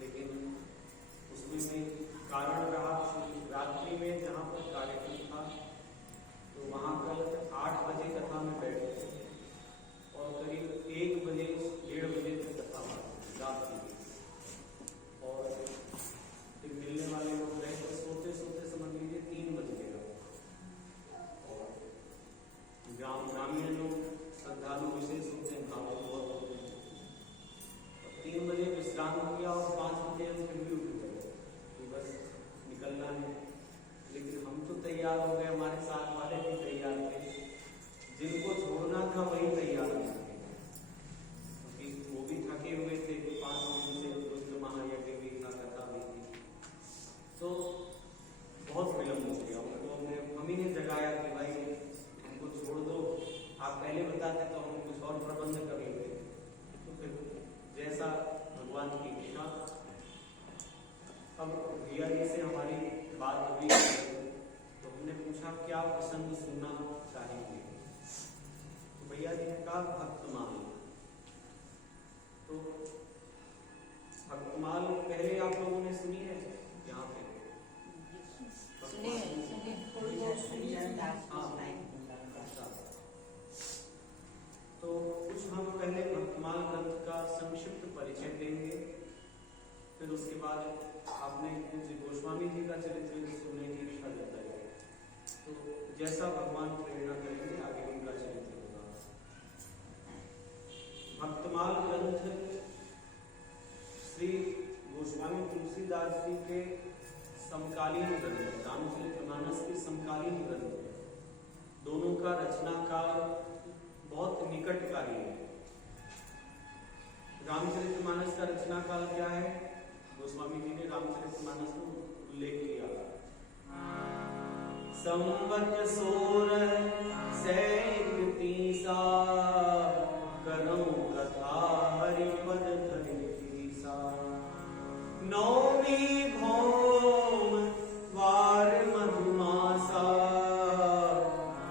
लेकिन परिचय देंगे। फिर उसके बाद आपने पूज्य गोस्वामी जी का चरित्र सुनने की इच्छा जताई, तो जैसा भगवान प्रेरणा करेंगे आगे उनका चरित्र होगा। भक्तमाल ग्रंथ श्री गोस्वामी तुलसीदास जी के समकालीन ग्रंथ, रामचरितमानस के समकालीन ग्रंथ है। दोनों का रचना काल बहुत निकटकारी है। रामचरितमानस का रचना काल क्या है? गोस्वामी जी ने रामचरितमानस को उल्लेख किया, संवत 1630 करो कथा हरिपद धरीसा, नौमी भौम वार मधुमासा,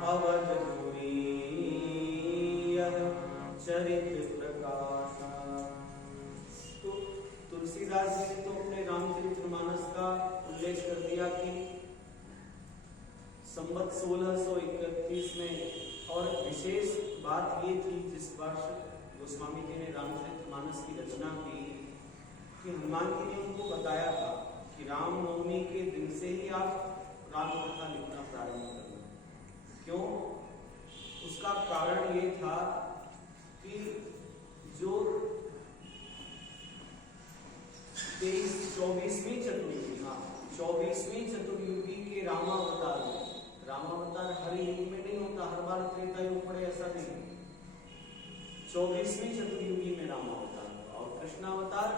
अवधपुरी चरित्र प्रकाशा। तो तुलसीदास जी ने तो अपने रामचरितमानस का उल्लेख कर दिया कि संवत 1631 में, और विशेष बात ये थी जिस वर्ष गोस्वामी जी ने रामचरितमानस की रचना की कि हनुमान जी ने उनको बताया था कि रामनवमी के दिन से ही आप राम कथा लिखना प्रारंभ करना। क्यों? उसका कारण ये था कि जो 24वीं चतुर्युगी, 24वीं चतुर्युगी के रामावतार में, रामावतार हर युग में नहीं होता, हर बार त्रेता युग पड़े ऐसा नहीं, 24वीं चतुर्युगी में रामावतार हुआ, और कृष्णावतार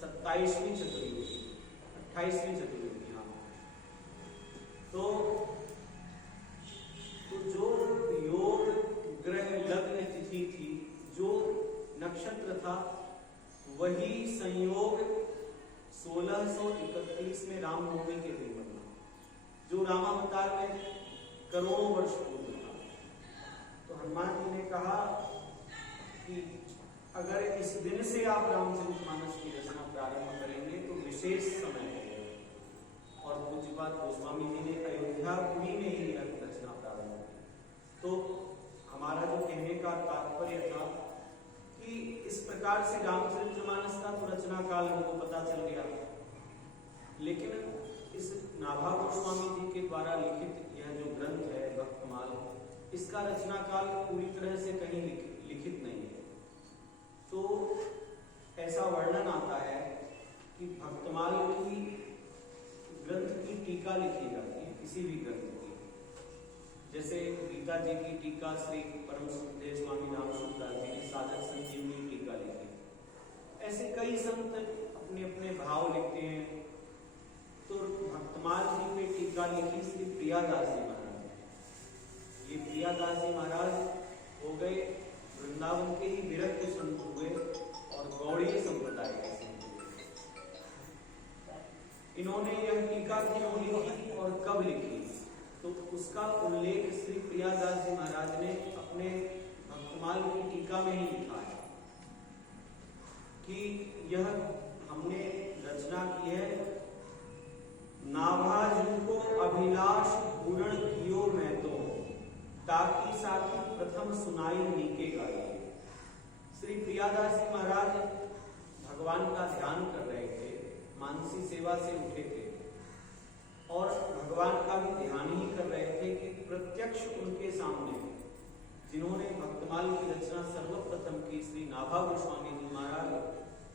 27वीं चतुर्युगी, 28वीं चतुर्युगी। हाँ, तो जो योग ग्रह लग्न तिथि थी, जो नक्षत्र था, वही संयोग 1631 में रामनवमी के दिन बना, जो रामावतार में करोड़ों वर्ष पूर्व था। तो हनुमान जी ने कहा कि अगर इस दिन से आप रामचरितमानस की रचना प्रारंभ करेंगे तो विशेष समय है। और पूज्यपाद गोस्वामी जी ने अयोध्यापुरी में ही रचना प्रारंभ की। तो हमारा जो कहने का तात्पर्य था कि इस प्रकार से रामचरितमानस का तो रचना काल हमको पता चल गया, लेकिन इस नाभा गोस्वामी जी के द्वारा लिखित यह जो ग्रंथ है भक्तमाल, इसका रचना काल पूरी तरह से कहीं लिखित नहीं है। तो ऐसा वर्णन आता है कि भक्तमाल की ग्रंथ की टीका लिखी जाती है, किसी भी ग्रंथ की, जैसे गीता जी की टीका श्री परम सुखदेव स्वामी रामसूत्रदास जी ने साधक संजीवनी टीका लिखी। ऐसे कई संत अपने अपने भाव लिखते हैं। तो भक्तमाल जी पे टीका लिखी श्री प्रियादास जी महाराज ने। ये प्रियादास जी महाराज हो गए वृंदावन के ही विरक्त संत हुए और गौड़ीय संप्रदाय के संत हुए। इन्होंने यह टीका क्यों लिखी और कब लिखी, तो उसका उल्लेख श्री प्रियादास जी महाराज ने अपने भक्तमाल की टीका में ही लिखा है कि यह हमने रचना की है, नाभा जिनको अभिलाष पूर्ण कियो मैं तो, ताकि साथी प्रथम सुनाई नीके गाए। श्री प्रियादास जी महाराज भगवान का ध्यान कर रहे थे, मानसी सेवा से उठे थे और भगवान का भी ध्यान ही कर रहे थे कि प्रत्यक्ष उनके सामने जिन्होंने भक्तमाल की रचना सर्वप्रथम की श्री नाभा गोस्वामी जी महाराज,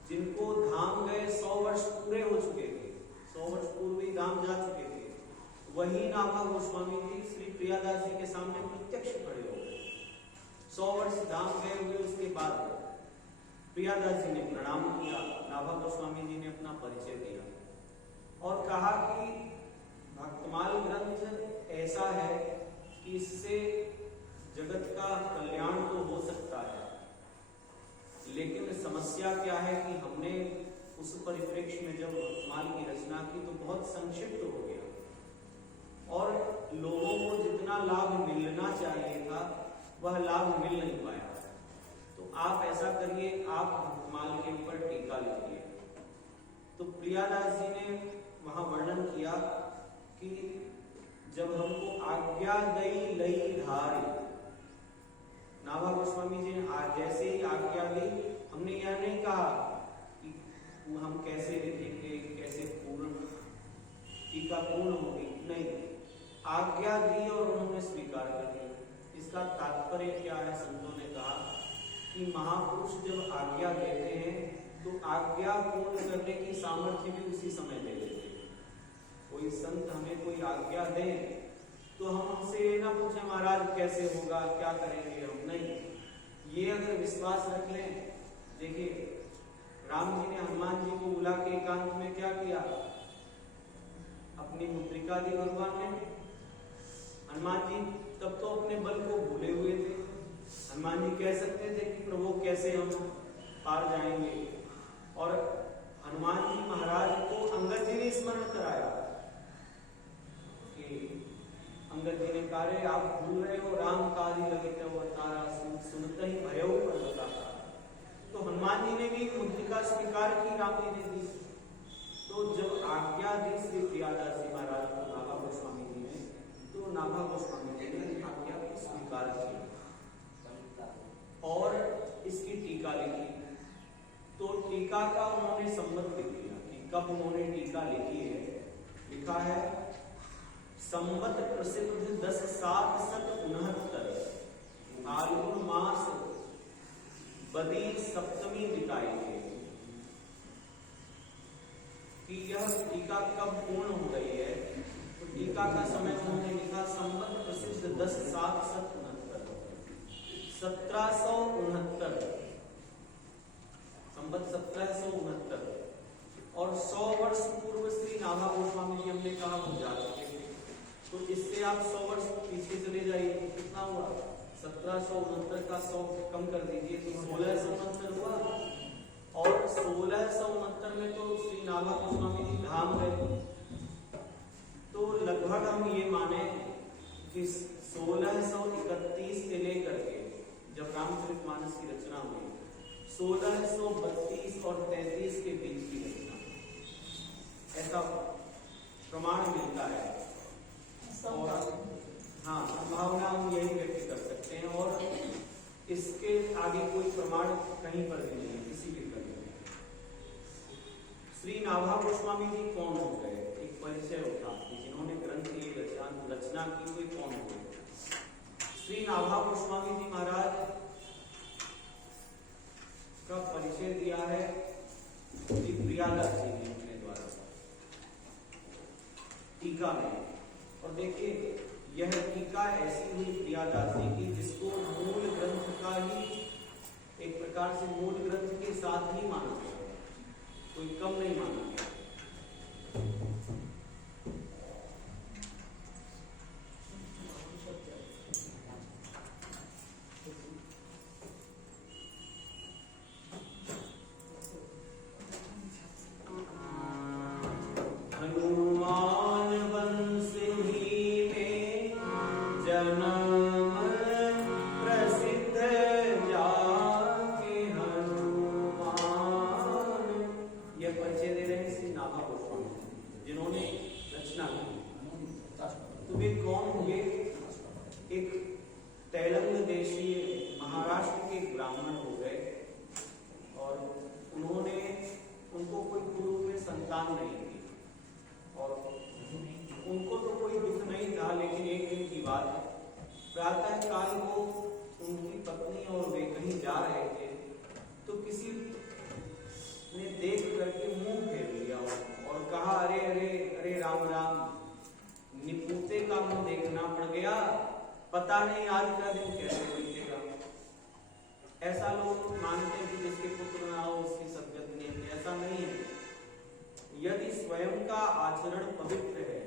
जिनको धाम गए 100 वर्ष पूरे हो चुके थे, 100 वर्ष पूर्व ही धाम जा चुके थे, वही नाभा गोस्वामी जी श्री प्रियादास जी के सामने प्रत्यक्ष खड़े हो गए। 100 वर्ष धाम गए हुए उसके बाद प्रियादास जी ने प्रणाम किया, नाभा गोस्वामी जी ने अपना परिचय दिया और कहा कि भक्तमाल ग्रंथ ऐसा है कि इससे जगत का कल्याण तो हो सकता है, लेकिन समस्या क्या है कि हमने उस परिप्रेक्ष्य में जब भक्तमाल की रचना की तो बहुत संक्षिप्त हो गया और लोगों को जितना लाभ मिलना चाहिए था वह लाभ मिल नहीं पाया। तो आप ऐसा करिए, आप भक्तमाल के ऊपर टीका लिखिए। तो प्रियादास जी ने वहां वर्णन किया कि जब हमको आज्ञा दई लई धारी, नाभा गोस्वामी जी ने जैसे ही आज्ञा दी हमने यह नहीं कहा कि हम कैसे लिखेंगे, कैसे पूर्ण टीका पूर्ण होगी, नहीं, आज्ञा दी और उन्होंने स्वीकार कर लिया। इसका तात्पर्य क्या है? संतों ने कहा कि महापुरुष जब आज्ञा देते हैं तो आज्ञा पूर्ण करने की सामर्थ्य भी उसी समय दे देते हैं। कोई संत हमें कोई आज्ञा दे तो हम उनसे ये ना पूछे महाराज कैसे होगा, क्या करेंगे हम, नहीं, ये अगर विश्वास रख लें। देखिए राम जी ने हनुमान जी को बुला के एकांत में क्या किया? अपनी मुद्रिका दी भगवान ने। हनुमान जी तब तो अपने बल को भूले हुए थे। हनुमान जी कह सकते थे कि प्रभु कैसे हम पार जाएंगे, और हनुमान जी महाराज को अंगद जी ने स्मरण कराया कि अंगद जी ने कहा आप भूल रहे हो, राम कार्य लगे तारा सुनते ही भय पर्वता। तो हनुमान जी ने भी मुद्रिका स्वीकार की, राम जी ने दी। तो जब आज्ञा दी श्री प्रियादास जी महाराज को नाभा गोस्वामी जी ने, तो नाभा गोस्वामी जी ने आज्ञा को स्वीकार किया और इसकी टीका लिखी। तो टीका का उन्होंने संबंध लिख दिया कि कब उन्होंने टीका लिखी है। लिखा है संवत प्रसिद्ध 10,769 फाल्गुन मास बदी सप्तमी बिताई है कि यह टीका कब पूर्ण हो गई है। तो टीका का समय उन्होंने लिखा संवत प्रसिद्ध 10,769 1769 संवत 1769 और 100 वर्ष पूर्व श्री नाभा गोस्वामी जी हमने कहा हो जा चुके थे। तो इससे आप 100 वर्ष पीछे चले जाइए, कितना हुआ? 1769 का 100 कम कर दीजिए तो 1669 हुआ। और 1669 में तो श्री नाभा गोस्वामी जी धाम गए। तो लगभग हम ये माने कि 1631 से लेकर के जब रामचरितमानस की रचना हुई 1632 और 33 के बीच की रचना, ऐसा प्रमाण मिलता है। और हाँ, संभावना हम यही व्यक्त कर सकते हैं और इसके आगे कोई प्रमाण कहीं पर भी नहीं है, किसी भी ग्रंथ में। श्री नाभा गोस्वामी जी कौन हो गए? एक परिचय होता कि जिन्होंने ग्रंथ की रचना की, कोई कौन हो गए? श्री नाभा गोस्वामी जी महाराज का परिचय दिया है श्री प्रियादास जी ने अपने द्वारा टीका में। और देखिए यह टीका ऐसी हुई प्रियादास जी की जिसको मूल ग्रंथ का ही एक प्रकार से मूल ग्रंथ के साथ ही माना गया, कोई कम नहीं माना गया। पता नहीं आज का दिन कैसे बीतेगा। ऐसा लोग मानते हैं कि जिसके पुत्र ना हो उसकी सद्गति नहीं, ऐसा नहीं है। यदि स्वयं का आचरण पवित्र है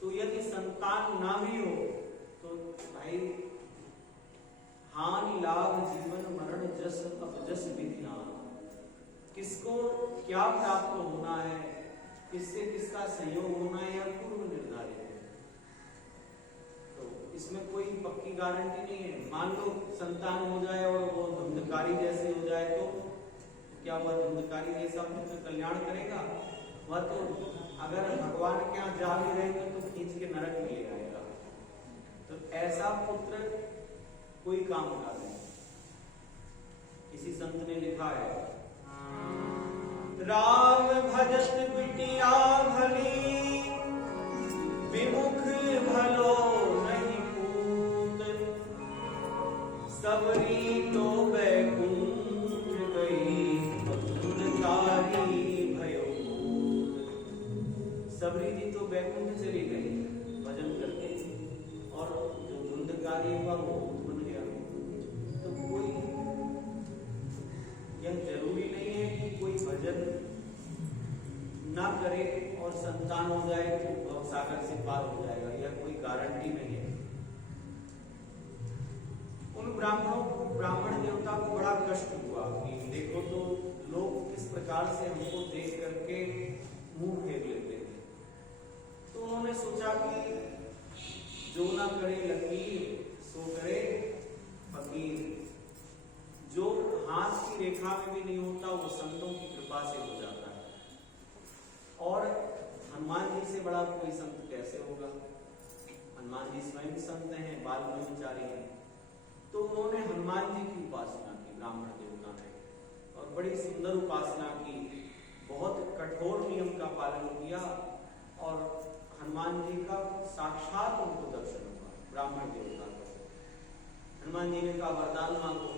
तो यदि संतान ना भी हो तो भाई हानि लाभ जीवन मरण जस अपजस विधिनाम, किसको क्या प्राप्त होना है, किससे किसका संयोग होना है, यह पूर्व निर्धारित है। इसमें कोई पक्की गारंटी नहीं है। मान लो संतान हो जाए और वो धुंधकारी जैसे हो जाए तो क्या वह धुंधकारी जैसा पुत्र कल्याण करेगा? वह तो अगर भगवान के यहाँ जा भी रहेंगे तो खींच के नरक में ले आएगा। तो ऐसा पुत्र कोई काम का नहीं। किसी संत ने लिखा है संतान हो जाए तो भव सागर से पार हो जाएगा, यह कोई गारंटी नहीं है। उन ब्राह्मणों को, ब्राह्मण देवता को बड़ा कष्ट हुआ कि देखो तो लोग किस प्रकार से हमको देख करके मुंह फेर लेते हैं। तो उन्होंने सोचा कि जो ना करे लकीर सो करे फकीर। जो हाथ की रेखा में भी नहीं होता वो संतों की कृपा से हो जाता है। और हनुमान जी से बड़ा कोई संत कैसे होगा? हनुमान जी स्वयं संत हैं, बाल ब्रह्मचारी हैं। तो उन्होंने हनुमान जी की उपासना की, ब्राह्मण देवता ने, और बड़ी सुंदर उपासना की, बहुत कठोर नियम का पालन किया और हनुमान जी का साक्षात उनको दर्शन हुआ, ब्राह्मण देवता को। हनुमान जी ने कहा वरदान मांगो।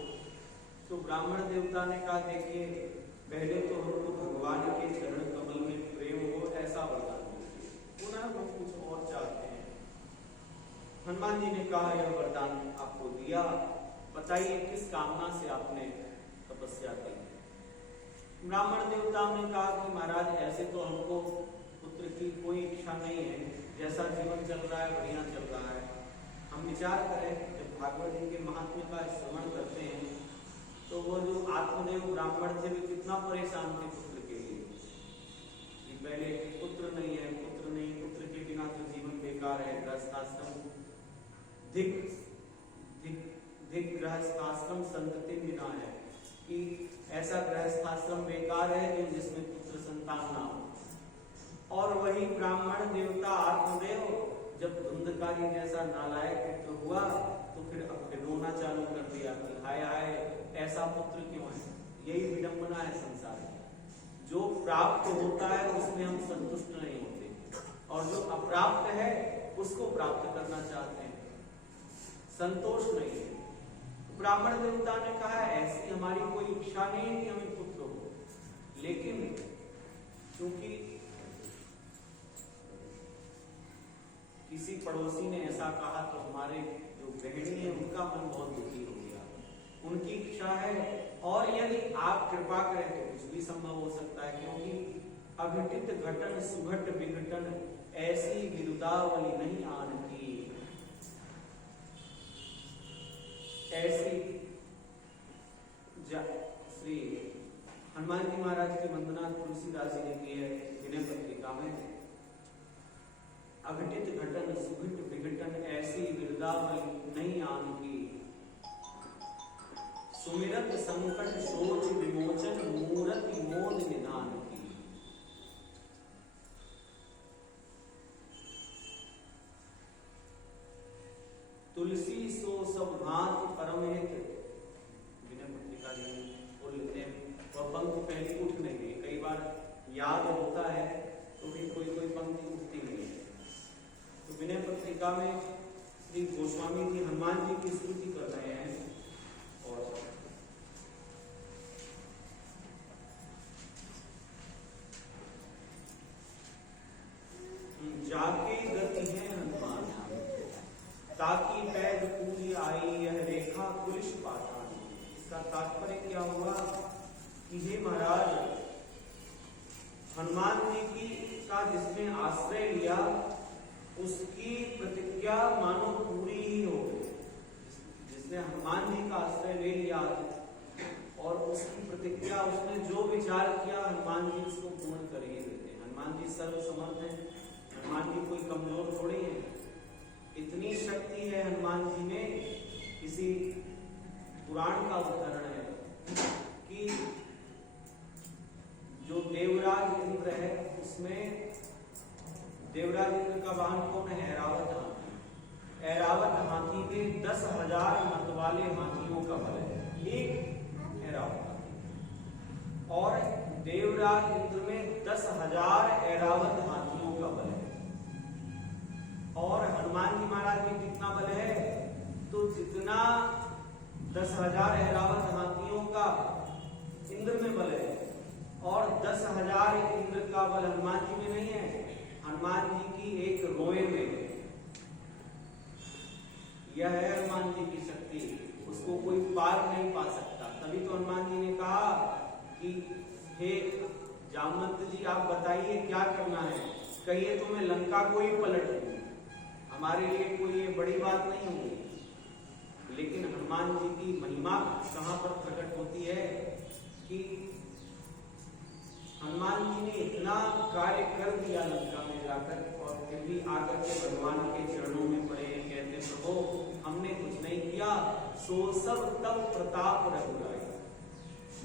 तो ब्राह्मण देवता ने कहा देखिए पहले तो हमको भगवान के चरण कमल में प्रेम हो, ऐसा वरदान दीजिए, पुनः हम कुछ और चाहते हैं। हनुमान जी ने कहा यह वरदान आपको दिया, बताइए किस कामना से आपने तपस्या की? ब्राह्मण देवताओं ने कहा कि महाराज ऐसे तो हमको पुत्र की कोई इच्छा नहीं है, जैसा जीवन चल रहा है बढ़िया चल रहा है। हम विचार करें जब भागवत जी के महात्म्य का श्रवण करते हैं तो वो जो आत्मदेव ब्राह्मण थे वे कितना परेशान थे पुत्र के लिए कि पहले पुत्र नहीं है, पुत्र नहीं, पुत्र के बिना तो जीवन बेकार है, गृहस्थाश्रम धिक गृहस्थाश्रम संतति बिना है कि ऐसा गृहस्थाश्रम बेकार है कि जिसमें पुत्र संतान ना हो। और वही ब्राह्मण देवता आत्मदेव जब धुंधकारी जैसा नालायक पुत्र हुआ तो फिर रोना चालू कर दिया कि हाय हाय ऐसा पुत्र क्यों है। यही विडंबना है संसार में। जो प्राप्त होता है उसमें हम संतुष्ट नहीं होते और जो अप्राप्त है उसको प्राप्त करना चाहते हैं, संतोष नहीं है। ब्राह्मण देवता ने कहा ऐसी हमारी कोई इच्छा नहीं है कि हमें पुत्र हो, लेकिन क्योंकि किसी पड़ोसी ने ऐसा कहा तो हमारे जो गृहिणी है उनका मन बहुत दुखी हो गया, उनकी इच्छा है। और यदि आप कृपा करें तो कुछ भी संभव हो सकता है, क्योंकि अघटित घटन सुघट विघटन ऐसी विरुदावली नहीं आन की। ऐसी श्री हनुमान जी महाराज की वंदना तुलसीदास जी ने की है विनय पत्रिका में। अघटित घटन सुघट विघटन ऐसी विरुदावली नहीं आन की, सुमिरत संकट शोच विमोचन मूरति मोद निधान की। तुलसी सो सब भांति परम हित, विनय पत्रिका बोल लेते हैं। वह पंक्ति पहली उठ नहीं गई, कई बार याद होता है तो भी कोई कोई पंक्ति उठती नहीं है। तो विनय पत्रिका में श्री गोस्वामी जी हनुमान जी की स्तुति कर रहे हैं और जाके गति है हनुमान ताकि पैद पूरी आई यह रेखा पुलिस पाठान। इसका तात्पर्य क्या हुआ कि हे महाराज हनुमान जी की का जिसने आश्रय लिया उसकी प्रतिज्ञा मानो पूरी ही हो गई। जिसने हनुमान जी का आश्रय ले लिया और उसकी प्रतिज्ञा, उसने जो विचार किया हनुमान जी उसको पूर्ण कर ही देते हैं। हनुमान जी सर्वसमर्थ हैं, हनुमान जी कोई कमजोर थोड़ी है। इतनी शक्ति है हनुमान जी में। किसी पुराण का उदाहरण है कि जो देवराज इंद्र है उसमें देवराज इंद्र का वाहन कौन है? ऐरावत हाथी। ऐरावत हाथी में 10,000 मत वाले हाथियों का बल है, एक ऐरावत हाथी। और देवराज इंद्र में 10,000 ऐरावत हाथियों का बल है। और हनुमान जी महाराज में कितना बल है? तो जितना 10,000 ऐरावत हाथियों का इंद्र में बल है और 10,000 इंद्र का बल हनुमान जी में नहीं है। हनुमान जी की एक रोए में है। यह है हनुमान जी की शक्ति, उसको कोई पार नहीं पा सकता। तभी तो हनुमान जी ने कहा कि हे जामवंत जी आप बताइए क्या करना है। कहिए तो मैं लंका को ही पलट दूं, हमारे लिए कोई ये बड़ी बात नहीं होगी। लेकिन हनुमान जी की महिमा कहां पर प्रकट होती है कि हनुमान जी ने इतना कार्य कर दिया लंका में जाकर, और फिर भी आकर के भगवान के चरणों में पड़े, कहते प्रभु हमने कुछ नहीं किया, सो सब तब प्रताप रघुराई,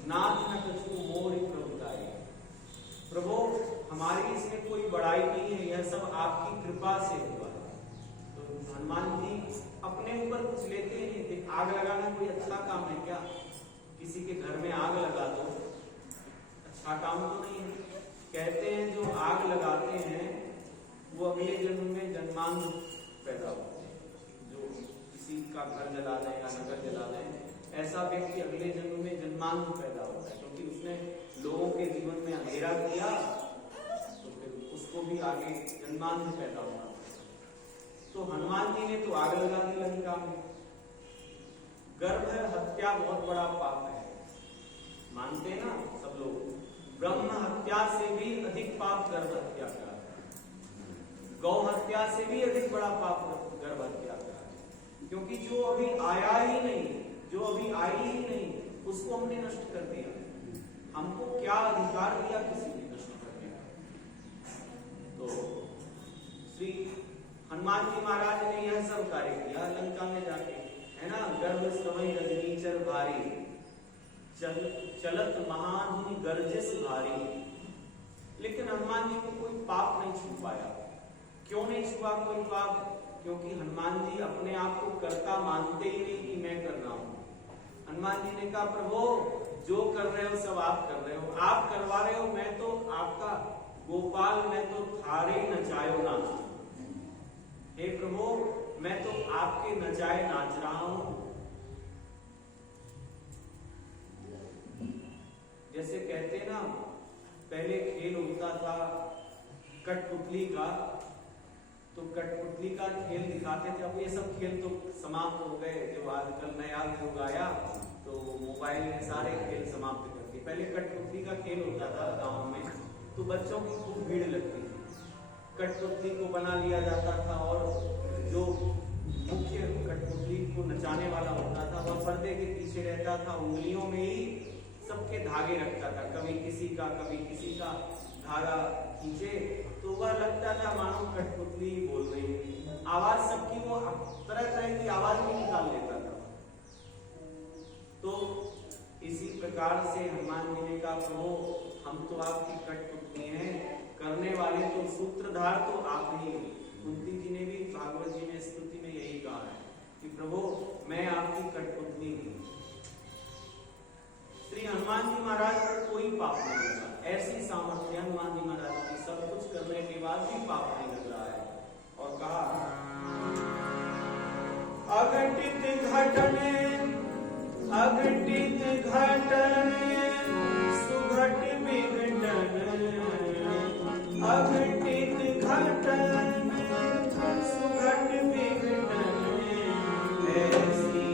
नाथ न कछु मोहि प्रभुताई। प्रभु हमारी इसमें कोई बड़ाई नहीं है, यह सब आपकी कृपा से हुआ है। तो हनुमान जी अपने ऊपर कुछ लेते नहीं थे। आग लगाना कोई अच्छा काम है क्या? किसी के घर में आग लगा दो, अच्छा काम तो नहीं है। कहते हैं जो आग लगाते हैं वो अगले जन्म में जन्मांध पैदा होते हैं। जो किसी का घर जला दें या नगर जला दें, ऐसा व्यक्ति अगले जन्म में जन्मांध पैदा होता है, क्योंकि उसने लोगों के जीवन में अंधेरा किया, तो फिर उसको भी आगे जन्मांध पैदा होना। तो हनुमान जी ने तो आग लगा दी लंका में। गर्भ हत्या बहुत बड़ा पाप है, मानते हैं ना सब लोग। ब्रह्म हत्या से भी अधिक पाप गर्भ हत्या का है, गौ हत्या से भी अधिक बड़ा पाप गर्भ हत्या का है। क्योंकि जो अभी आया ही नहीं, जो अभी आई ही नहीं, उसको हमने नष्ट कर दिया। हमको क्या अधिकार दिया किसी ने नष्ट करने का? तो श्री हनुमान जी महाराज ने यह सब कार्य किया लंका में जाके, है ना। गर्भ समय रजनीचर भारी, चलत महाधुनि गर्जिस भारी। लेकिन हनुमान जी को कोई पाप नहीं छू पाया। क्यों नहीं छुआ कोई पाप? क्योंकि हनुमान जी अपने आप को कर्ता मानते ही नहीं कि मैं कर रहा हूं। हनुमान जी ने कहा प्रभु जो कर रहे हो सब आप कर रहे हो, आप करवा रहे हो, मैं तो आपका गोपाल, मैं तो थारे नचायो नाच। हे प्रभु मैं तो आपके नचाए नाच रहा हूं। जैसे कहते ना, पहले खेल होता था कठपुतली का, तो कठपुतली का खेल दिखाते थे। अब ये सब खेल तो समाप्त हो गए। जो आजकल नया युग आया तो मोबाइल ने सारे खेल समाप्त कर दिए। पहले कठपुतली का खेल होता था गांव में, तो बच्चों की खूब भीड़ लगती थी। कठपुतली को बना लिया जाता था, और जो मुख्य कठपुतली को नचाने वाला होता था वह पर्दे के पीछे रहता था, उंगलियों में ही सबके धागे रखता था, कभी किसी का धागा खींचे तो वह लगता था मानो कठपुतली बोल रही है। आवाज सबकी वो तरह तरह की आवाज भी निकाल लेता था। तो इसी प्रकार से हनुमान जी ने कहा प्रभु हम तो आपकी कठपुतली हैं, करने वाले तो सूत्रधार तो आप ही। कुंती जी ने भी भागवत जी में स्तुति में यही कहा है कि प्रभु मैं आपकी कठपुतली हूं। श्री हनुमान जी महाराज को कोई पाप नहीं लगा। ऐसी सामर्थ्य हनुमान जी महाराज की, सब कुछ करने के बाद भी पाप नहीं लग रहा है। और कहा अघटित घटने सुघट विघटन, अघटित घटन सुघट विघटन, ऐसी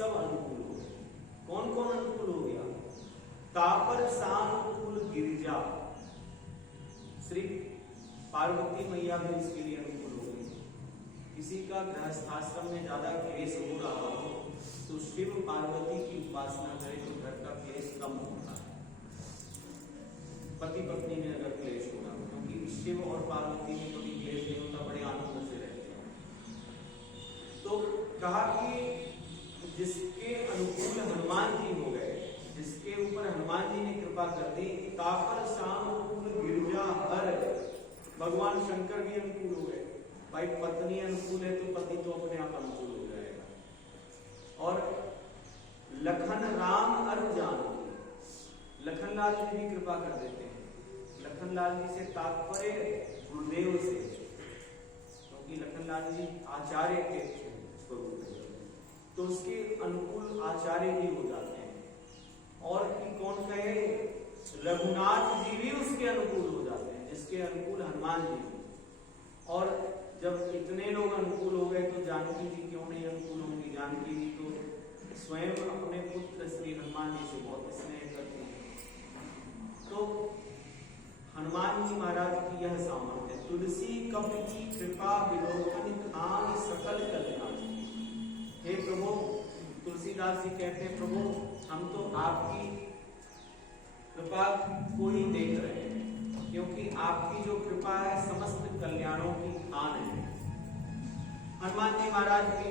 सब अनुकूल हो गए। कौन कौन अनुकूल हो गया? तापर सानुकूल गिरिजा, श्री पार्वती मैया भी इसके लिए अनुकूल हो गई। किसी का गृहस्थाश्रम में ज्यादा क्लेश हो रहा हो तो शिव पार्वती की उपासना करे तो घर का क्लेश कम होता है। पति पत्नी में अगर क्लेश हो रहा हो, क्योंकि शिव और पार्वती में कभी क्लेश नहीं होता, बड़े आनंद से रहते हैं। तो कहा कि जिसके अनुकूल हनुमान जी हो गए, जिसके ऊपर हनुमान जी ने कृपा कर दी, तापर सानुकूल गिरिजा हर, भगवान शंकर भी अनुकूल हो गए। भाई पत्नी अनुकूल है तो पति तो अपने आप अनुकूल हो जाएगा। और लखन राम अर जानकी, लखनलाल जी भी कृपा कर देते हैं। लखनलाल जी से तात्पर्य गुरुदेव से, क्योंकि लखनलाल जी आचार्य के स्वरूप है, तो उसके अनुकूल आचार्य भी हो जाते हैं। और कि कौन कहे, रघुनाथ जी भी उसके अनुकूल हो जाते हैं, जिसके अनुकूल हनुमान जी हो। और जब इतने लोग अनुकूल हो गए तो जानकी जी क्यों नहीं अनुकूल होंगी? जानकी जी तो स्वयं अपने पुत्र श्री हनुमान जी से बहुत स्नेह करती हैं। तो हनुमान जी महाराज की यह सामर्थ्य है। तुलसी कपि की कृपा विलोकन खान सकल कल्याण। हे प्रभु, तुलसीदास जी कहते हैं, प्रभु हम तो आपकी कृपा को ही देख रहे हैं, क्योंकि आपकी जो कृपा है समस्त कल्याणों की खान है। हनुमान जी महाराज की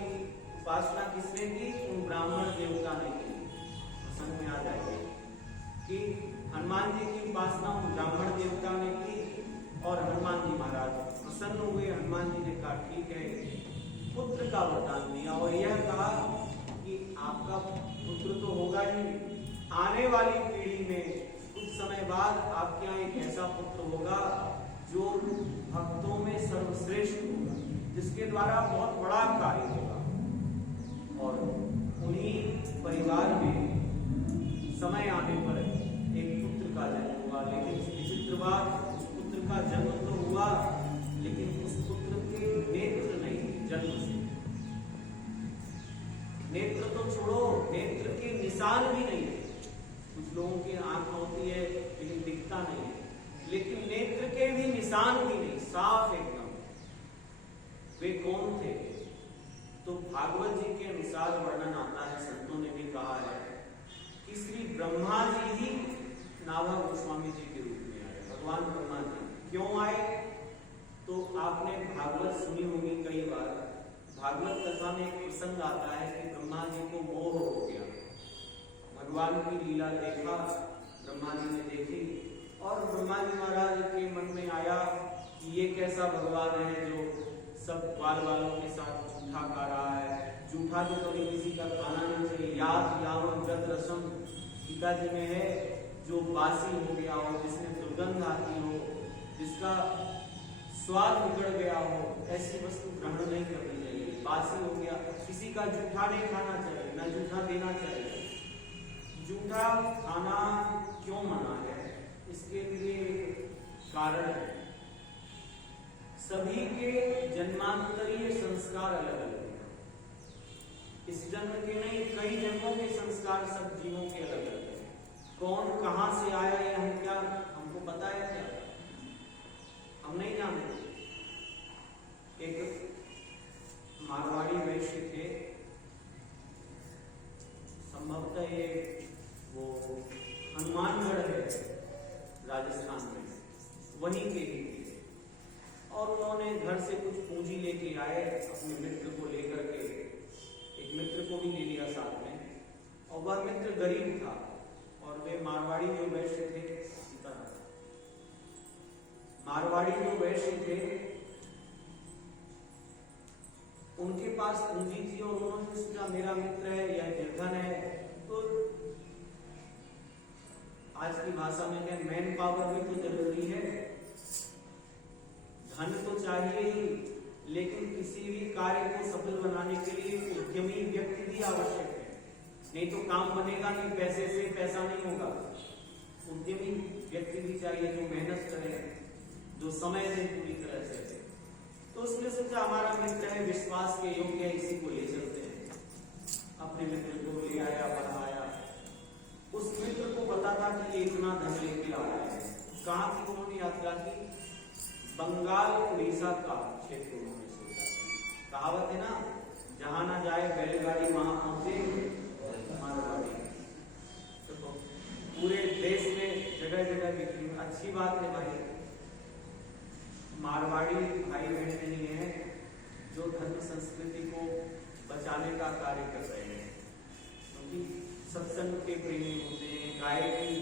उपासना किसने की? उन ब्राह्मण देवता ने की। प्रसंग में आ जाएगी कि हनुमान जी की उपासना उन ब्राह्मण देवता ने की और हनुमान जी महाराज प्रसन्न हुए। हनुमान जी ने कहा ठीक है, पुत्र का वरदान दिया और यह कहा कि आपका पुत्र तो होगा ही, आने वाली पीढ़ी में कुछ समय बाद आपके यहाँ एक ऐसा पुत्र होगा जो भक्तों में सर्वश्रेष्ठ होगा, जिसके द्वारा बहुत बड़ा कार्य होगा। और उन्हीं परिवार में समय आने पर एक पुत्र का जन्म हुआ। लेकिन विचित्र बात, उस पुत्र का जन्म तो हुआ लेकिन उस पुत्र के नेत्र नहीं, जन्म से नेत्र तो छोड़ो, नेत्र के निशान भी नहीं थे। कुछ लोगों की आंख होती है लेकिन दिखता नहीं है, लेकिन नेत्र के भी निशान भी नहीं, साफ एकदम। वे कौन थे? तो भागवत जी के अनुसार वर्णन आता है, संतों ने भी कहा है कि श्री ब्रह्मा जी ही नाभा गोस्वामी जी के रूप में आए। भगवान ब्रह्मा जी क्यों आए? तो आपने भागवत सुनी होगी कई बार। भागवत कथा में एक प्रसंग आता है कि ब्रह्मा जी को मोह हो गया, भगवान की लीला देखा, ब्रह्मा जी ने देखी और ब्रह्मा जी महाराज के मन में आया कि ये कैसा भगवान है जो सब बाल बालों के साथ जूठा खा रहा है। जूठा तो कभी किसी का खाना नहीं चाहिए। याद यावन व्रत रसम गीता जी में है, जो बासी हो गया हो, जिसमें दुर्गंध आती हो, जिसका स्वाद बिगड़ गया हो, ऐसी वस्तु ग्रहण नहीं करनी चाहिए। बासी हो गया, किसी का जूठा नहीं खाना चाहिए, न जूठा देना चाहिए। जूठा खाना क्यों मना है? इसके लिए कारण है। सभी के जन्मांतरीय संस्कार अलग अलग हैं। इस जन्म के नहीं, कई जन्मों के संस्कार सब जीवों के अलग अलग हैं। कौन कहां से आया या हम क्या हमको पता है क्या? हम नहीं जानते। एक मारवाड़ी वैश्य थे, संभवतः ये वो हनुमानगढ़ है राजस्थान में, वहीं के ही थे। और उन्होंने घर से कुछ पूंजी लेके आए, अपने मित्र को लेकर के, एक मित्र को भी ले लिया साथ में, और वह मित्र गरीब था और वे मारवाड़ी जो वैश्य थे, मारवाड़ी जो वैश्य थे उनके पास पूंजी थी और उन्होंने सोचा मेरा मित्र है, यह निर्धन है, तो आज की भाषा में क्या, मैन पावर भी तो जरूरी है। धन तो चाहिए ही, लेकिन किसी भी कार्य को सफल बनाने के लिए उद्यमी व्यक्ति भी आवश्यक है। नहीं तो काम बनेगा नहीं, पैसे से पैसा नहीं होगा। उद्यमी व्यक्ति भी चाहिए जो मेहनत करे, जो समय दे पूरी तरह से। तो उसने सोचा हमारा मित्र है, विश्वास के योग्य है, इसी को ले चलते हैं। अपने मित्र बात है भाई, मारवाड़ी भाई बहन नहीं है जो धर्म संस्कृति को बचाने का कार्य कर रहे हैं, क्योंकि सत्संग के प्रेमी होते हैं, गाय की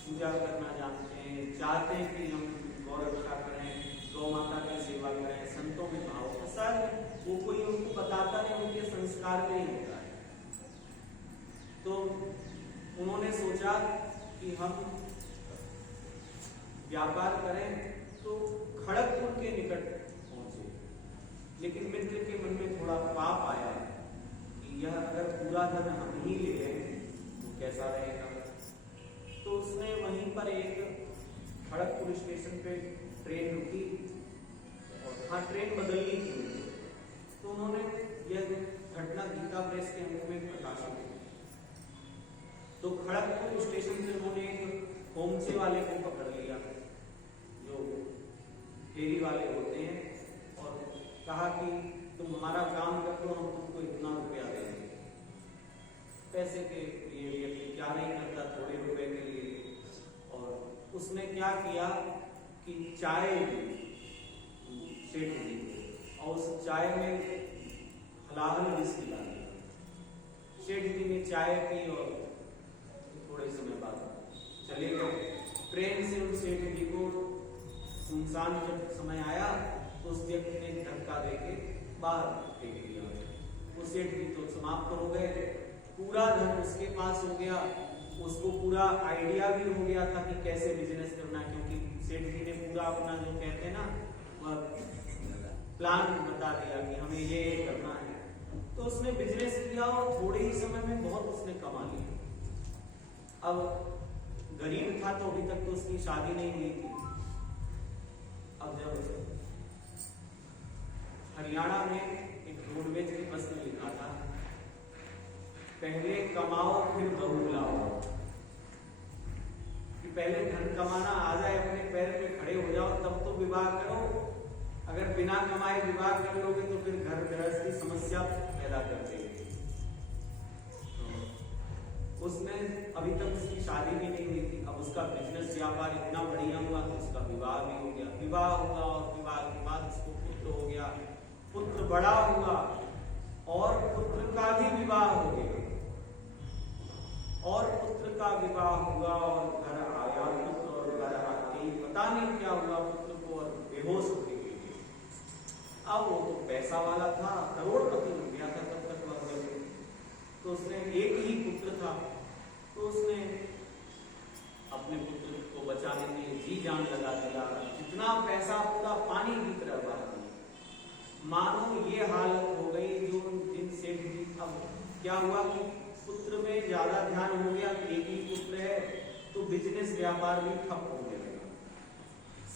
पूजा करना जानते हैं, चाहते हैं कि हम गौ रक्षा करें, गौ माता की सेवा करें, संतों में भाव सर वो कोई उनको बताता नहीं, उनके संस्कार में ही होता है। तो उन्होंने सोचा कि हम व्यापार करें तो खड़गपुर के निकट पहुंचे, लेकिन मित्र के मन में थोड़ा पाप आया कि यह अगर पूरा धन हम ही ले लें तो कैसा रहेगा। तो उसने वहीं पर एक खड़गपुर स्टेशन पे ट्रेन रुकी और हाँ ट्रेन बदलनी थी, तो उन्होंने यह घटना गीता प्रेस के अंक में प्रकाशित की। तो खड़गपुर स्टेशन पे उन्होंने एक होमस्टे वाले को पकड़ लिया जो फेरी वाले होते हैं, और कहा कि तुम हमारा काम कर लो, हम तुमको इतना रुपया देंगे। पैसे के लिए व्यक्ति क्या नहीं करता थोड़े रुपए के लिए। और उसने क्या किया कि चाय सेठ जी को, और उस चाय में हलाहल विष मिला दिया। सेठ जी ने चाय पी और थोड़े समय बाद चले गए। ट्रेन से उस सेठ जी को सुनसान जब समय आया तो उस व्यक्ति ने धक्का देके बाहर फेंक दिया। वो सेठ जी तो समाप्त हो गए, पूरा धन उसके पास हो गया, उसको पूरा आइडिया भी हो गया था कि कैसे बिजनेस करना, क्योंकि सेठ जी ने पूरा अपना जो कहते हैं ना प्लान बता दिया कि हमें ये करना है। तो उसने बिजनेस किया और थोड़े ही समय में बहुत उसने कमा लिया। अब गरीब था तो अभी तक तो उसकी शादी नहीं हुई थी। अब जब हरियाणा में एक रोडवेज की बस में लिखा था, पहले कमाओ फिर बहू लाओ, कि पहले धन कमाना आ जाए, अपने पैर पे खड़े हो जाओ तब तो विवाह करो। अगर बिना कमाए विवाह कर लोगे तो फिर घर गृहस्थी समस्या पैदा कर देगी। उसने अभी तक उसकी शादी भी नहीं हुई थी। अब उसका बिजनेस व्यापार इतना बढ़िया हुआ तो उसका विवाह भी हो गया। विवाह हुआ और विवाह के बाद उसको पुत्र हो गया, पुत्र बड़ा हुआ और पुत्र का भी विवाह हो गया, और पुत्र का विवाह हुआ और घर आया पुत्र, और घर आके पता नहीं क्या हुआ पुत्र को, और बेहोश हो गई। अब वो तो पैसा वाला था, करोड़पति हो गया था तब तक वह, तो उसने एक ही पुत्र था, तो उसने अपने पुत्र को बचाने के लिए जी जान लगा दिया। जितना पैसा पूरा पानी की तरह बहा दिया। मानो ये हालत हो गई जो जिन सेठ जी। अब क्या हुआ कि पुत्र में ज्यादा ध्यान हो गया, एक ही पुत्र है तो बिजनेस व्यापार भी ठप होने लगा।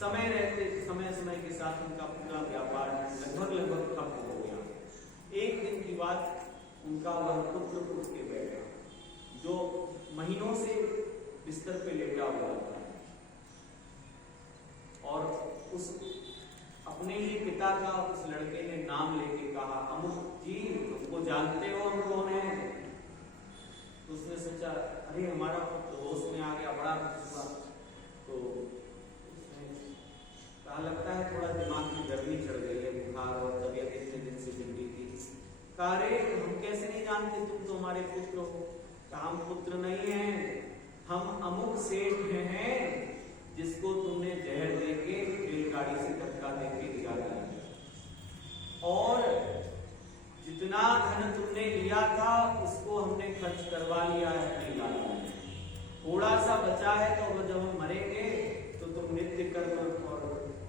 समय रहते समय के साथ उनका पूरा व्यापार लगभग ठप हो गया। एक दिन की बात, उनका वह पुत्र उठ के बैठा जो महीनों से बिस्तर पे लेटा हुआ था, और उस अपने ही पिता का उस लड़के ने नाम लेके कहा, अमुक जी हमको जानते हो, हम कौन है? तो उसने सोचा अरे हमारा पुत्र होश में आ गया, बड़ा खुश हुआ। तो उसने कहा लगता है थोड़ा दिमाग की गर्मी चढ़ गई है, बुखार और तबीयत इतने दिन से बिगड़ी थी। कहा अरे हम कैसे नहीं जानते, तुम तो हमारे पुत्र हो। कहा हम पुत्र नहीं है, हम अमुक सेठ हैं जिसको तुमने जहर देके रेलगाड़ी से धक्का देके गिरा दिया, और जितना धन तुमने लिया था उसको हमने खर्च करवा लिया है अपनी लाल में। थोड़ा सा बचा है तो जब हम मरेंगे तो तुम नित्य कर्म और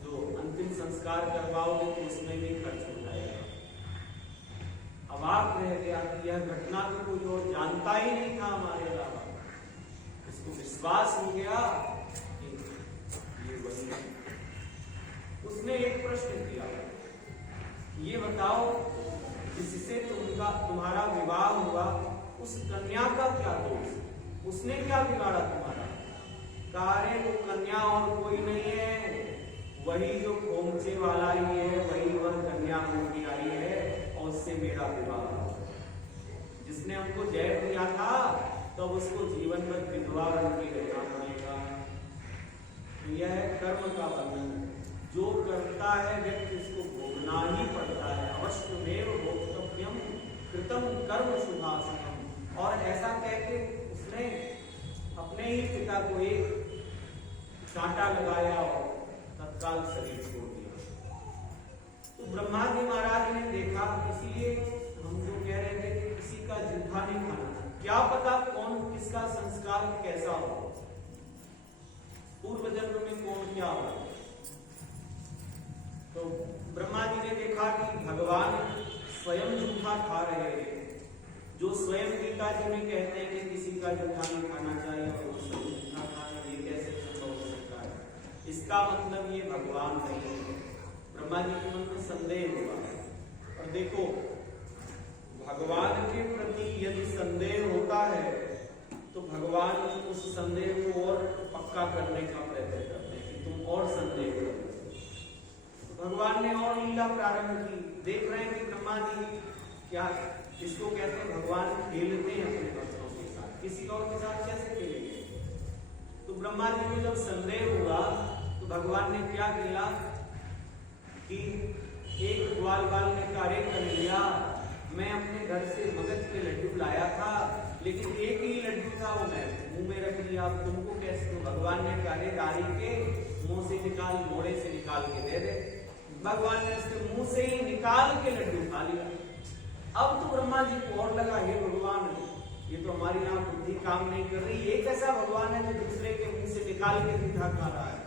जो अंतिम संस्कार करवाओगे तो उसमें भी खर्च हो जाएगा। अवाक रह गया कि यह घटना तो कोई और जानता ही नहीं था हमारे अलावा। इसको विश्वास हो गया कि ये वही है। उसने एक प्रश्न किया, ये बताओ जिससे तुम्हारा विवाह हुआ उस कन्या का क्या दोष, उसने क्या बिगाड़ा तुम्हारा? कारे वो कन्या और कोई नहीं है, वही जो खोमचे वाला ही है, वही वह कन्या होकर आई है, और उससे मेरा विवाह हुआ। जिसने हमको जहर दिया था तब उसको जीवन भर विधवा बन के रहना पड़ेगा। तो यह है कर्म का बंधन। जो करता है व्यक्ति उसको भोगना ही पड़ता है। अवश्यमेव भोक्तव्यम कृतम कर्म शुभाशुभम। और ऐसा कह के उसने अपने ही पिता को एक कांटा लगाया और तत्काल शरीर छोड़ दिया। तो ब्रह्मा जी महाराज ने देखा, इसीलिए हम जो कह रहे थे कि किसी का जूठा नहीं खाना, क्या पता कौन किसका संस्कार कैसा हो, पूर्व जन्म में कौन क्या हो। तो ब्रह्मा जी ने देखा कि भगवान स्वयं जूठा खा रहे हैं। जो स्वयं गीता जी में कहते हैं कि किसी का जूठा नहीं खाना चाहिए और वो स्वयं जूठा खा रहे हैं, ये कैसे संभव हो सकता है? इसका मतलब ये भगवान नहीं है। ब्रह्मा जी के मन में संदेह हुआ। और देखो, भगवान के प्रति यदि संदेह होता है तो भगवान उस संदेह को और पक्का करने का प्रयत्न करते हैं कि तुम और संदेह करो। तो भगवान ने और लीला प्रारंभ की। देख रहे हैं कि ब्रह्मा जी क्या, इसको कहते हैं भगवान खेलते हैं अपने भक्तों के साथ, किसी और के साथ कैसे खेलेंगे। तो ब्रह्मा जी में जब संदेह हुआ तो भगवान ने क्या किया कि एक ग्वाल बाल ने कार्य कर लिया, मैं अपने घर से मगज के लड्डू लाया था, लेकिन एक ही लड्डू था, वो मैं मुंह में रख लिया। अब तुमको कैसे? तो भगवान ने कार्यदारी के मुंह से निकाल, मोड़े से निकाल के दे दे। भगवान ने उसके मुंह से ही निकाल के लड्डू खा लिया। अब तो ब्रह्मा जी को और लगा, हे भगवान, ये तो हमारी यहाँ बुद्धि काम नहीं कर रही, ये कैसा भगवान है जो दूसरे के मुंह से निकाल के मीठा खा रहा है?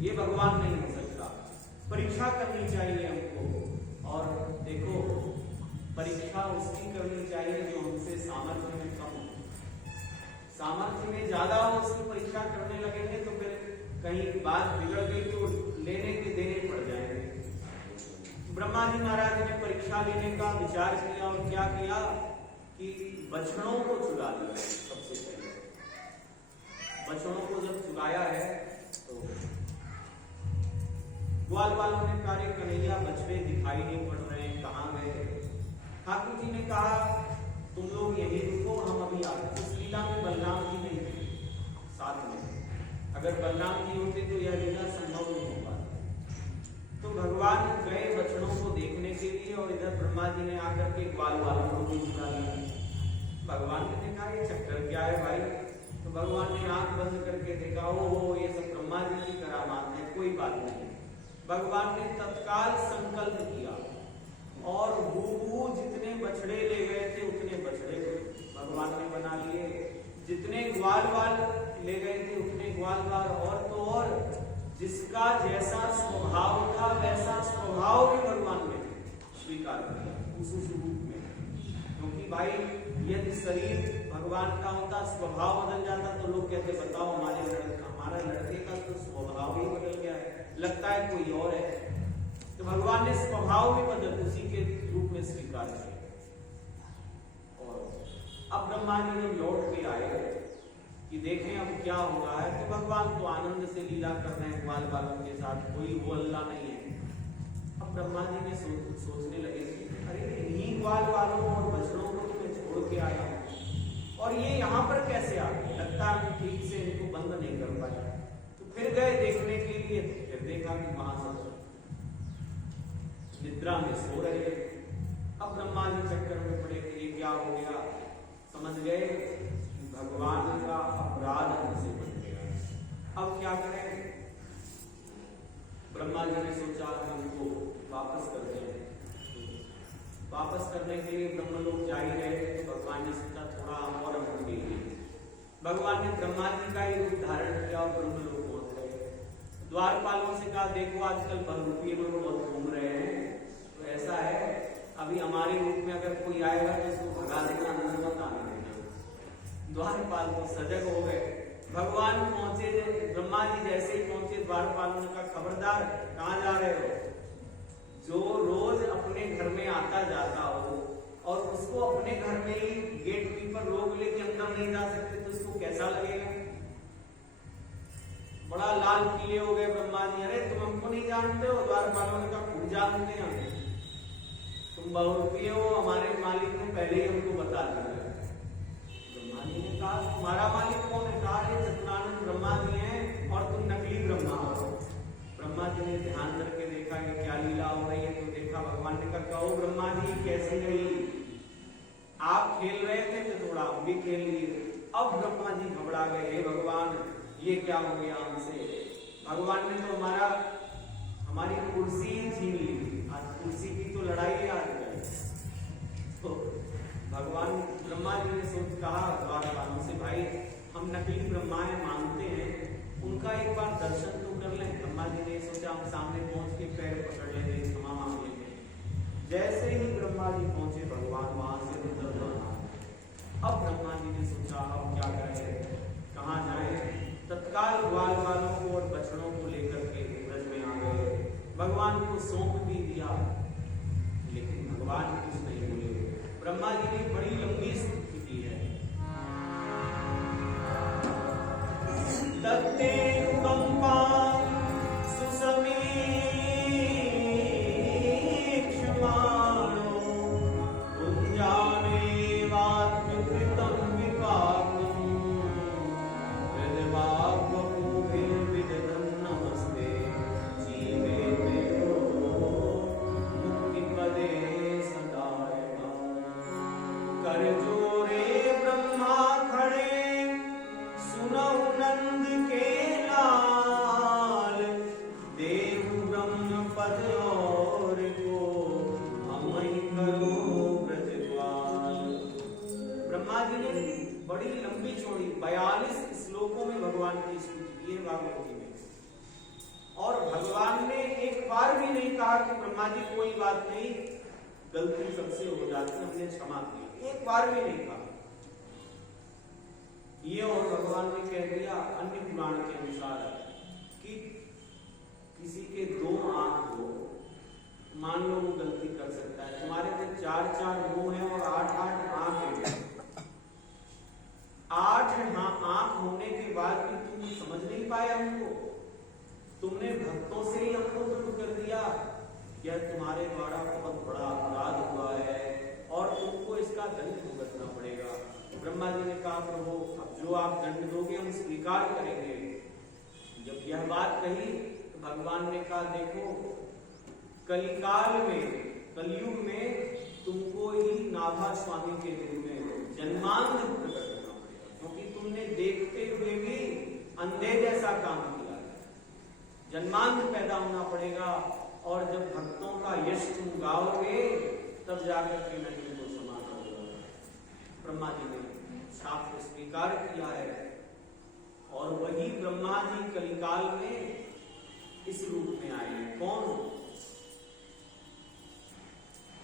ये भगवान नहीं हो सकता। परीक्षा करनी चाहिए हमको। और देखो, परीक्षा उसकी करनी चाहिए जो हमसे सामर्थ्य में कम हो। सामर्थ्य में ज्यादा हो, उसकी परीक्षा करने लगेंगे तो फिर कहीं बात बिगड़ गई तो लेने के देने पड़ जाएंगे। ब्रह्मा जी महाराज ने परीक्षा लेने का विचार किया और क्या किया कि बछड़ों को चुरा लिया। सबसे पहले बछड़ों को जब चुराया है तो ग्वाल वालों ने कार्य कन्हैया बछड़े दिखाई नहीं पड़ रहे हैं, कहाँ गए? ठाकुर जी ने कहा तुम लोग यही रुको, हम अभी आते। उस लीला में बलराम जी नहीं थे साथ में। अगर बलराम जी होते तो यह लीला संभव नहीं हो पाती। तो भगवान गए बछड़ों को देखने के लिए और इधर ब्रह्मा जी ने आकर के ग्वाल वालों को भी चुरा लिया। भगवान ने देखा ये चक्कर क्या है भाई? तो भगवान ने आंख बंद करके देखा, ओ ये सब ब्रह्मा जी की करामात है, कोई बात नहीं। भगवान ने तत्काल संकल्प किया और हूबहू जितने बछड़े ले गए थे उतने बछड़े भगवान ने बना लिए, जितने ग्वाल वाल ले गए थे उतने ग्वाल वाल, और तो और जिसका जैसा स्वभाव था वैसा स्वभाव भी भगवान ने स्वीकार किया उस रूप में। क्योंकि भाई यदि शरीर भगवान का होता, स्वभाव बदल जाता तो लोग कहते बताओ हमारा लड़के का तो स्वभाव ही बदल गया है, लगता है कोई और है। तो भगवान ने स्वभाव भी बदल उसी के रूप में स्वीकार किया। और अब ब्रह्मा जी ने लौट के आए कि देखें अब क्या हो रहा है। तो भगवान तो आनंद से लीला कर रहे हैं ग्वाल बालों के साथ, कोई वो अल्लाह नहीं है। अब ब्रह्मा जी ने सोचने लगे अरे इन्हीं ग्वाल वालों और बछड़ों को तो मैं छोड़ के आया हूँ और ये यहाँ पर कैसे आ गए? लगता है ठीक से इनको बंद नहीं कर पाया। तो फिर गए देखने के लिए, फिर देखा कि वहां सब निद्रा में सो रहे हैं। अब ब्रह्मा जी चक्कर में पड़े कि ये क्या हो गया? समझ गए भगवान का अपराध हमसे बन गया। अब क्या करें? ब्रह्मा जी ने सोचा कि उनको वापस करते हैं। वापस करने के लिए ब्रह्मलोक जा ही रहे थे तो भगवान ने सोचा थोड़ा और हम ले लिए। भगवान ने ब्रह्मा जी का ही रूप धारण किया और ब्रह्मलोक पहुंच गए। द्वारपालों से कहा देखो आजकल बहुरूपी लोग बहुत घूम रहे हैं, तो ऐसा है अभी हमारे रूप में अगर कोई आएगा तो उसको भगा देना, अंदर मत आने देना। द्वारपाल तो सजग हो गए। भगवान पहुंचे, ब्रह्मा जी जैसे ही पहुंचे द्वारपालों ने कहा खबरदार कहाँ जा रहे हो? जो रोज अपने घर में आता जाता हो और उसको अपने घर में ही गेट कीपर रोक लेके अंदर नहीं जा सकते तो उसको कैसा लगेगा? बड़ा लाल पीले हो गए ब्रह्मा जी। अरे तुम हमको नहीं जानते हो? द्वारपालों ने कहा खूब जानते हैं, तुम बहुरूपी हो, हमारे मालिक ने पहले ही हमको बता दिया। ब्रह्मा जी ने कहा तुम्हारा मालिक कौन है? कहा ये सतनानंद ब्रह्मा जी हैं और जी ने ध्यान करके देखा कि क्या लीला हो रही है, तो देखा भगवान ने कहा, कहो ब्रह्मा जी कैसी रही, आप खेल रहे थे तो थोड़ा हम भी खेल लिए। अब ब्रह्मा जी घबरा गए, हे भगवान ये क्या हो गया हमसे, भगवान ने तो हमारी कुर्सी ही छीन ली, आज कुर्सी की तो लड़ाई आ गई। तो भगवान ब्रह्मा जी ने सोच कहा द्वारपालों से, भाई हम नकली ब्रह्माएं मानते हैं, उनका एक बार दर्शन तो कर लें। ब्रह्मा जी ने सोचा हम सामने पहुंच के पैर पकड़ लेंगे, क्षमा मांग लेंगे। जैसे ही ब्रह्मा जी पहुंचे भगवान वहां से रुद्रदान। अब ब्रह्मा जी ने सोचा अब क्या करें, कहाँ जाए, तत्काल ग्वाल वालों को और बछड़ों को लेकर के ब्रज में आ गए, भगवान को सौंप भी दिया, लेकिन भगवान कुछ नहीं बोले। ब्रह्मा जी ने बड़ी लंबी स्तुति की है, तत्ते अनुकंपां सुसमीक्षमाणो पुञ्जानेवात्मकृतं विपाकं हृद्भावपूभिर्विदधं नमस्ते जीवेभ्यो मुक्तिपदे सदायः। करजोरे ब्रह्मा खड़े सुनहु नंद के लाल, देहु ब्रह्म पद और को हमहि करो ब्रजद्वार। ब्रह्मा जी ने बड़ी लंबी चौड़ी 42 श्लोकों में भगवान की स्तुति की है भागवत में, और भगवान ने एक बार भी नहीं कहा कि ब्रह्मा जी कोई बात नहीं, गलती सबसे हो जाती, हमने क्षमा की, एक बार भी नहीं कहा ये। और भगवान ने कह दिया अन्य पुराण के अनुसार कि किसी के 2 आंख हो, मान लो वो गलती कर सकता है, तुम्हारे में 4 मुंह है और 8 आंख है, 8 आंख होने के बाद भी तुम समझ नहीं पाए हमको, तुमने भक्तों से ही हमको दूर कर दिया, यह तुम्हारे द्वारा बहुत बड़ा अपराध हुआ है और तुमको इसका दंड भुगतना पड़ेगा। ब्रह्मा जी ने कहा प्रभु अब जो आप दंड दोगे हम स्वीकार करेंगे। जब यह बात कही तो भगवान ने कहा देखो कलिकाल में, कलयुग में तुमको ही नाभा स्वामी के रूप में जन्मांध प्रकट करना पड़ेगा, क्योंकि तुमने देखते हुए भी अंधे जैसा काम किया है, जन्मांध पैदा होना पड़ेगा, और जब भक्तों का यश तुम गाओगे तब जाकर के मैं तुमको क्षमा करूंगा। ब्रह्मा जी ने शास्त्र स्वीकार किया है, और वही ब्रह्मा जी कलिकाल में इस रूप में आए हैं। कौन?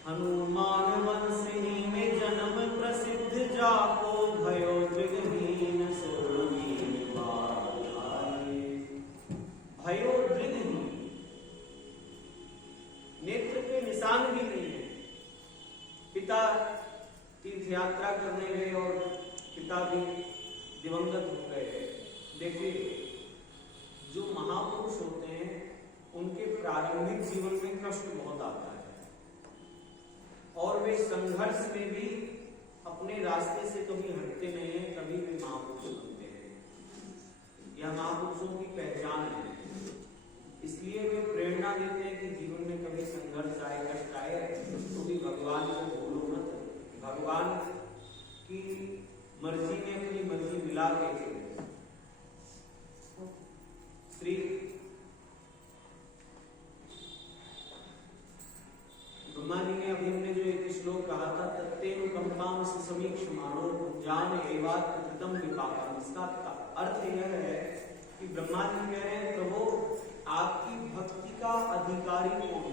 हनुमान वंश ही में जन्म प्रसिद्ध, जाको भयो दृगहीन सोलमीन बाल आए। भयो दृगहीन, नेत्र के निशान भी नहीं है। पिता तीर्थ यात्रा करने गए और पिता भी दिवंगत हो गए। देखिए जो महापुरुष होते हैं उनके प्रारंभिक जीवन में कष्ट बहुत आता है, और वे संघर्ष में भी अपने रास्ते से कभी हटते नहीं है, तभी वे महापुरुष बनते हैं। यह महापुरुषों की पहचान है, इसलिए वे प्रेरणा देते हैं कि जीवन में कभी संघर्ष आए, कष्ट आए तो भी भगवान को भूलो मत, भगवान की मर्जी में अपनी मर्जी मिला के चले। श्री ब्रह्मा जी ने अभी हमने जो एक श्लोक कहा था, तत्तेनुकंपां सुसमीक्षमाणो पुञ्जान एवात्मकृतं विपाकम्, इसका अर्थ यह है कि ब्रह्मा जी कह रहे हैं प्रभु आपकी भक्ति का अधिकारी कौन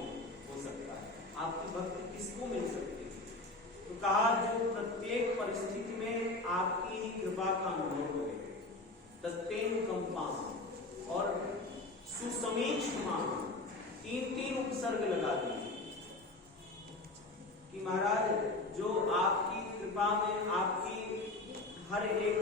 हो सकता है, आपकी भक्ति किसको मिल सकती है? तो कहा जो प्रत्येक परिस्थिति में आपकी ही कृपा का अनुभव करे, तत्तेनुकंपां और सुसमीक्षमाण, 3 उपसर्ग लगा दिए कि महाराज जो आपकी कृपा में आपकी हर एक